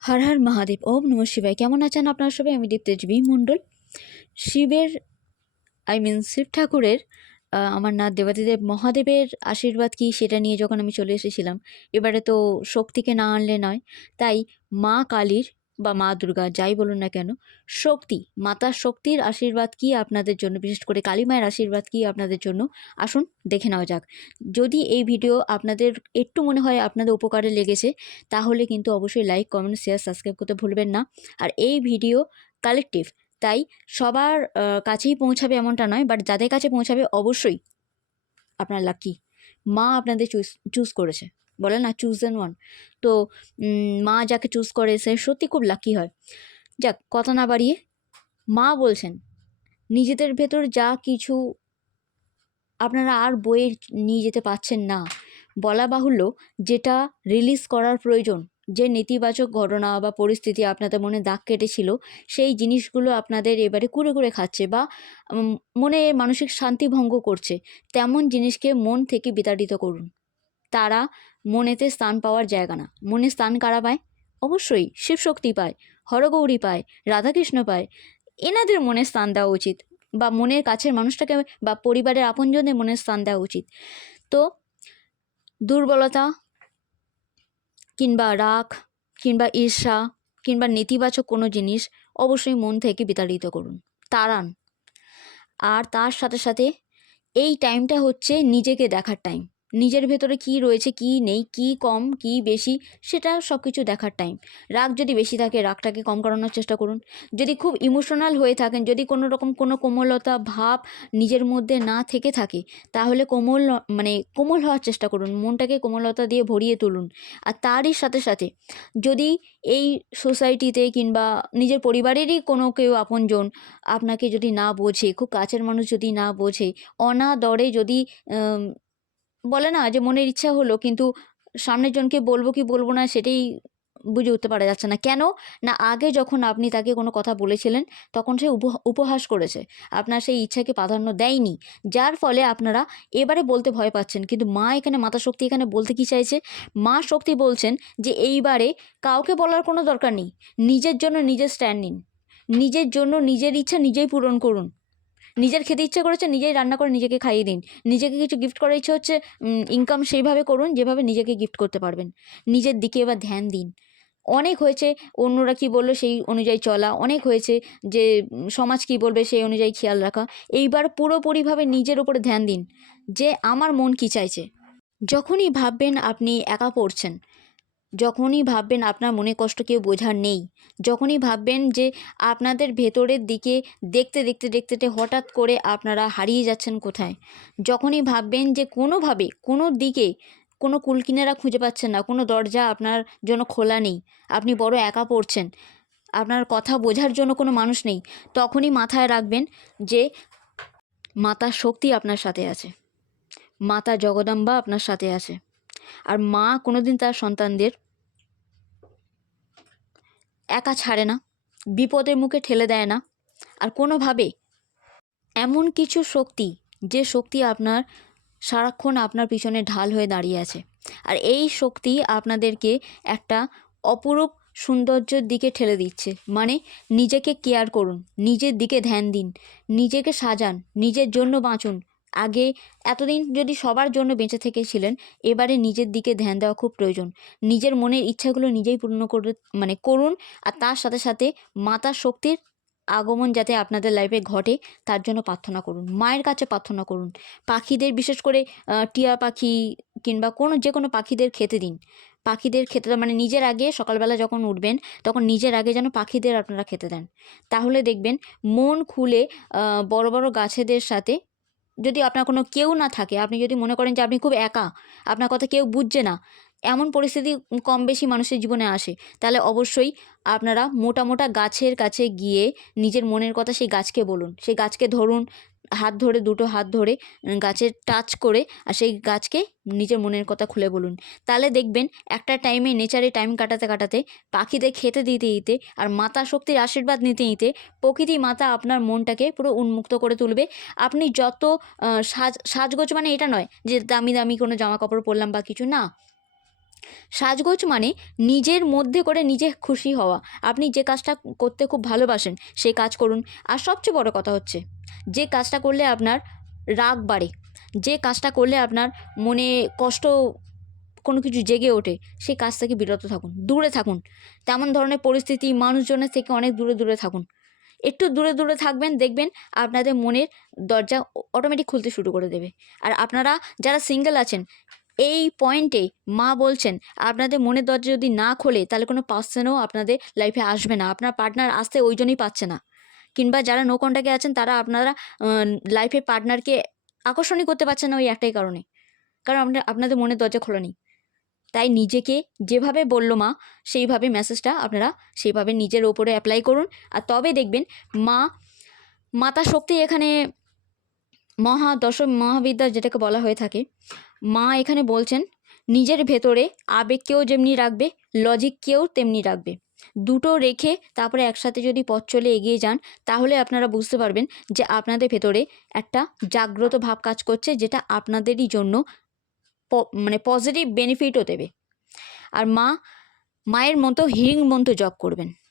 হর হর মহাদেব। ওম নমঃ শিবায়। কেমন আছেন আপনারা সবাই? আমি দীপ্তেজবি মণ্ডল। শিবের শিব ঠাকুরের আমার নাথ দেবাদিদেব মহাদেবের আশীর্বাদ কি সেটা নিয়ে যখন আমি চলে এসেছিলাম, এবারে তো শক্তিকে না আনলে নয়, তাই মা কালীর বা মা দুর্গা যাই বলুন না কেন, শক্তি, মাতা শক্তির আশীর্বাদ কি আপনাদের জন্য, বিশেষ করে কালী মায়ের আশীর্বাদ কি আপনাদের জন্য, আসুন দেখে নেওয়া যাক। যদি এই ভিডিও আপনাদের একটু মনে হয় আপনাদের উপকারে লেগেছে, তাহলে কিন্তু অবশ্যই লাইক, কমেন্ট, শেয়ার, সাবস্ক্রাইব করতে ভুলবেন না। আর এই ভিডিও কালেকটিভ, তাই সবার কাছেই পৌঁছাবে এমনটা নয়, বাট যাদের কাছে পৌঁছাবে অবশ্যই আপনার লাকি। মা আপনাদের চুজ করেছে, বলে না চুজ দেন ওয়ান। তো মা যাকে চুজ করে সে সত্যি খুব লাকি হয়। যাক, কথা না বাড়িয়ে, মা বলছেন নিজেদের ভেতর যা কিছু আপনারা আর বয়ে নিয়ে যেতে পারছেন না, বলা বাহুল্য, যেটা রিলিজ করার প্রয়োজন, যে নেতিবাচক ঘটনা বা পরিস্থিতি আপনাদের মনে দাগ কেটেছিল, সেই জিনিসগুলো আপনাদের এবারে কুরে কুরে খাচ্ছে বা মনে মানসিক শান্তি ভঙ্গ করছে, তেমন জিনিসকে মন থেকে বিতাড়িত করুন। তারা মনেতে স্থান পাওয়ার জায়গা না। মনে স্থান কারা পায়? অবশ্যই শিবশক্তি পায়, হরগৌরী পায়, রাধাকৃষ্ণ পায়। এনাদের মনে স্থান দেওয়া উচিত, বা মনের কাছের মানুষটাকে বা পরিবারের আপনজনদের মনে স্থান দেওয়া উচিত। তো দুর্বলতা কিংবা রাগ কিংবা ঈর্ষা কিংবা নেতিবাচক কোনো জিনিস অবশ্যই মন থেকে বিতাড়িত করুন, তাড়ান। আর তার সাথে সাথে এই টাইমটা হচ্ছে নিজেকে দেখার টাইম। নিজের ভেতরে কি রয়েছে, কি নেই, কি কম, কি বেশি, সেটা সব কিছু দেখার টাইম। রাগ যদি বেশি থাকে, রাগটাকে কম করানোর চেষ্টা করুন। যদি খুব ইমোশনাল হয়ে থাকেন, যদি কোনো রকম কোনো কোমলতা ভাব নিজের মধ্যে না থেকে থাকে, তাহলে কোমল হওয়ার চেষ্টা করুন। মনটাকে কোমলতা দিয়ে ভরিয়ে তুলুন। আর তারই সাথে সাথে যদি এই সোসাইটিতে কিংবা নিজের পরিবারেরই কোনো কেউ আপনজন আপনাকে যদি না বোঝে, খুব কাছের মানুষ যদি না বোঝে, অনাদরে যদি বলে না যে মনের ইচ্ছা হলো, কিন্তু সামনের জনকে বলবো কি বলবো না সেটাই বুঝে উঠতে পারা যাচ্ছে না। কেন না, আগে যখন আপনি তাকে কোনো কথা বলেছিলেন, তখন সে উপহাস করেছে, আপনার সেই ইচ্ছাকে প্রাধান্য দেয়নি, যার ফলে আপনারা এবারে বলতে ভয় পাচ্ছেন। কিন্তু মা এখানে, মাতা শক্তি এখানে বলতে কি চাইছে? মা শক্তি বলছেন যে এইবারে কাউকে বলার কোনো দরকার নেই, নিজের জন্য নিজের স্ট্যান্ড নিন, নিজের জন্য নিজের ইচ্ছা নিজেই পূরণ করুন। নিজের খেতে ইচ্ছা করেছে, নিজেই রান্না করে নিজেকে খাইয়ে দিন। নিজেকে কিছু গিফট করার ইচ্ছে হচ্ছে, ইনকাম সেইভাবে করুন যেভাবে নিজেকে গিফট করতে পারবেন। নিজের দিকে এবার ধ্যান দিন। অনেক হয়েছে অন্যরা কি বললো সেই অনুযায়ী চলা, অনেক হয়েছে যে সমাজ কি বলবে সেই অনুযায়ী খেয়াল রাখা। এইবার পুরোপুরিভাবে নিজের উপরে ধ্যান দিন যে আমার মন কি চাইছে। যখনই ভাববেন আপনি একা পড়ছেন, যখনই ভাববেন আপনার মনে কষ্ট কেউ বোঝার নেই, যখনই ভাববেন যে আপনাদের ভেতরের দিকে দেখতে দেখতে দেখতে হঠাৎ করে আপনারা হারিয়ে যাচ্ছেন কোথায়, যখনই ভাববেন যে কোনোভাবে কোনো দিকে কোনো কুলকিনারা খুঁজে পাচ্ছেন না, কোনো দরজা আপনার জন্য খোলা নেই, আপনি বড় একা পড়ছেন, আপনার কথা বোঝার জন্য কোনো মানুষ নেই, তখনই মাথায় রাখবেন যে মাতা শক্তি আপনার সাথে আছে, মাতা জগদম্বা আপনার সাথে আছে। আর মা কোনোদিন তার সন্তানদের একা ছাড়ে না, বিপদের মুখে ঠেলে দেয় না। আর কোনোভাবে এমন কিছু শক্তি, যে শক্তি আপনার সারাক্ষণ আপনার পিছনে ঢাল হয়ে দাঁড়িয়ে আছে, আর এই শক্তি আপনাদেরকে একটা অপরূপ সৌন্দর্যের দিকে ঠেলে দিচ্ছে। মানে নিজেকে কেয়ার করুন, নিজের দিকে ধ্যান দিন, নিজেকে সাজান, নিজের জন্য বাঁচুন। আগে এতদিন যদি সবার জন্য বেঁচে থেকেছিলেন, এবারে নিজের দিকে ধ্যান দেওয়া খুব প্রয়োজন। নিজের মনের ইচ্ছাগুলো নিজেই পূর্ণ করুন। আর তার সাথে সাথে মাতা শক্তির আগমন যাতে আপনাদের লাইফে ঘটে, তার জন্য প্রার্থনা করুন, মায়ের কাছে প্রার্থনা করুন। পাখিদের, বিশেষ করে টিয়া পাখি কিংবা যে কোনো পাখিদের খেতে দিন। পাখিদের খেতে মানে নিজের আগে, সকালবেলা যখন উঠবেন তখন নিজের আগে যেন পাখিদের আপনারা খেতে দেন। তাহলে দেখবেন মন খুলে বড় বড় গাছেদের সাথে, যদি আপনার কোনো কেউ না থাকে, আপনি যদি মনে করেন যে আপনি খুব একা, আপনার কথা কেউ বুঝছে না, এমন পরিস্থিতি কম বেশি মানুষের জীবনে আসে, তাহলে অবশ্যই আপনারা মোটা মোটা গাছের কাছে গিয়ে নিজের মনের কথা সেই গাছকে বলুন, সেই গাছকে ধরুন, হাত ধরে, দুটো হাত ধরে গাছের টাচ করে, আর সেই গাছকে নিজের মনের কথা খুলে বলুন। তাহলে দেখবেন একটা টাইমে নেচারে টাইম কাটাতে কাটাতে, পাখিদের খেতে দিতে দিতে আর মাতা শক্তির আশীর্বাদ নিতে নিতে, প্রকৃতি মাতা আপনার মনটাকে পুরো উন্মুক্ত করে তুলবে। আপনি যত সাজগোজ, মানে এটা নয় যে দামি দামি কোনো জামা কাপড় পরলাম বা কিছু না, সাজগোজ মানে নিজের মধ্যে করে নিজে খুশি হওয়া। আপনি যে কাজটা করতে খুব ভালোবাসেন সেই কাজ করুন। আর সবচেয়ে বড় কথা হচ্ছে, যে কাজটা করলে আপনার রাগ বাড়ে, যে কাজটা করলে আপনার মনে কষ্ট কোনো কিছু জেগে ওঠে, সেই কাজ থেকে বিরত থাকুন, দূরে থাকুন। তেমন ধরনের পরিস্থিতি, মানুষজনের থেকে অনেক দূরে দূরে থাকুন। একটু দূরে দূরে থাকবেন, দেখবেন আপনাদের মনের দরজা অটোমেটিক খুলতে শুরু করে দেবে। আর আপনারা যারা সিঙ্গেল আছেন, এই পয়েন্টে মা বলছেন আপনাদের মনের দরজা যদি না খোলে তাহলে কোনো পার্সনও আপনাদের লাইফে আসবে না। আপনার পার্টনার আসতে ওই জন্যই পাচ্ছে না। কিংবা যারা নো কন্ট্যাক্টে আছেন তারা আপনারা লাইফে পার্টনারকে আকর্ষণই করতে পারছেন না ওই একটাই কারণে, কারণ আপনাদের মনের দরজা খোলা নেই। তাই নিজেকে যেভাবে বললো মা, সেইভাবে মেসেজটা আপনারা সেইভাবে নিজের ওপরে অ্যাপ্লাই করুন। আর তবে দেখবেন মাতা শক্তি এখানে মহাবিদ্যা যেটাকে বলা হয়ে থাকে, মা এখানে বলছেন নিজের ভেতরে আবেগকেও যেমনি রাখবে, লজিককেও তেমনি রাখবে। দুটো রেখে তারপরে একসাথে যদি পথ চলে এগিয়ে যান, তাহলে আপনারা বুঝতে পারবেন যে আপনাদের ভেতরে একটা জাগ্রত ভাব কাজ করছে, যেটা আপনাদেরই জন্য মানে পজিটিভ বেনিফিটও দেবে। আর মায়ের মতো হিং মন্ত্র জপ করবেন।